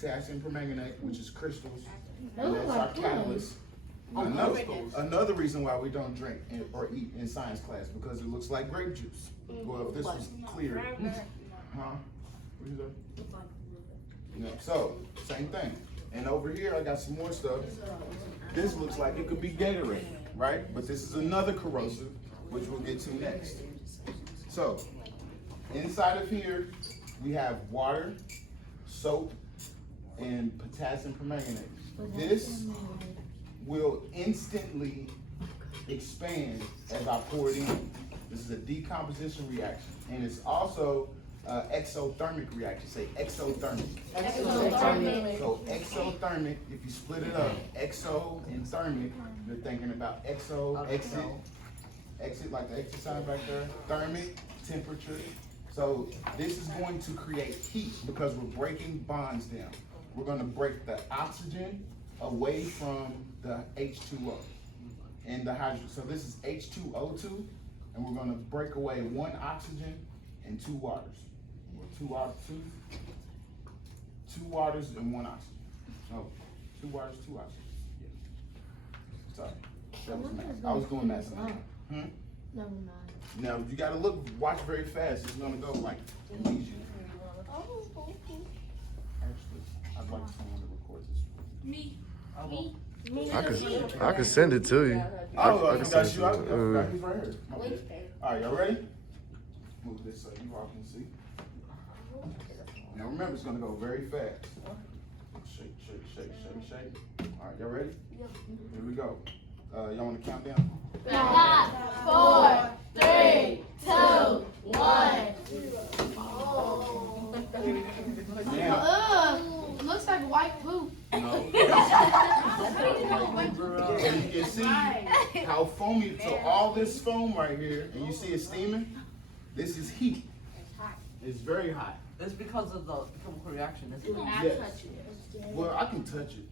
potassium permanganate, which is crystals, and that's our catalyst. Another reason why we don't drink or eat in science class, because it looks like grape juice. Well, if this was clear, huh? What you say? Yeah, so, same thing. And over here, I got some more stuff. This looks like it could be Gatorade, right? But this is another corrosive, which we'll get to next. So, inside of here, we have water, soap, and potassium permanganate. This will instantly expand as I pour it in. This is a decomposition reaction, and it's also exothermic reaction. Say exothermic. Exothermic. So exothermic, if you split it up, exo and thermic, you're thinking about exo, exit like the exit sign back there, thermic, temperature. So this is going to create heat because we're breaking bonds down. We're going to break the oxygen away from the H2O and the hydrogen. So this is H2O2, and we're going to break away one oxygen and two waters. Two waters and one oxygen. No, 2 waters, 2 oxygen. Yeah. Sorry, that was math. I was doing math. Never mind. Now you gotta watch very fast. It's gonna go like easy. Actually, I'd like someone to record this. I can send it to you. Oh, I can got send you. it I to got you. he's right here. My bad. All right, y'all ready? Move this so you all can see. Now remember, it's gonna go very fast. Shake, shake, shake, shake, shake. All right, y'all ready? Here we go. Y'all want to count down? 5, 4, 3, 2, 1. Now, It looks like white poop. no. And you can see how foamy. So all this foam right here, and you see it steaming. This is heat. It's very hot. It's because of the chemical reaction, isn't it? Yes. Well, I can touch it.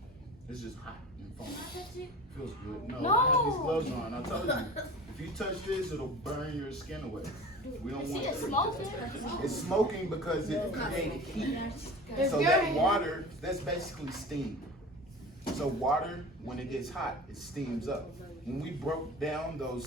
It's just hot and foamy. Feels good. No, I have these gloves on. I told you. If you touch this, it'll burn your skin away. We don't want It's it. smoking. It's smoking because it created heat. So that water, that's basically steam. So water, when it gets hot, it steams up. When we broke down those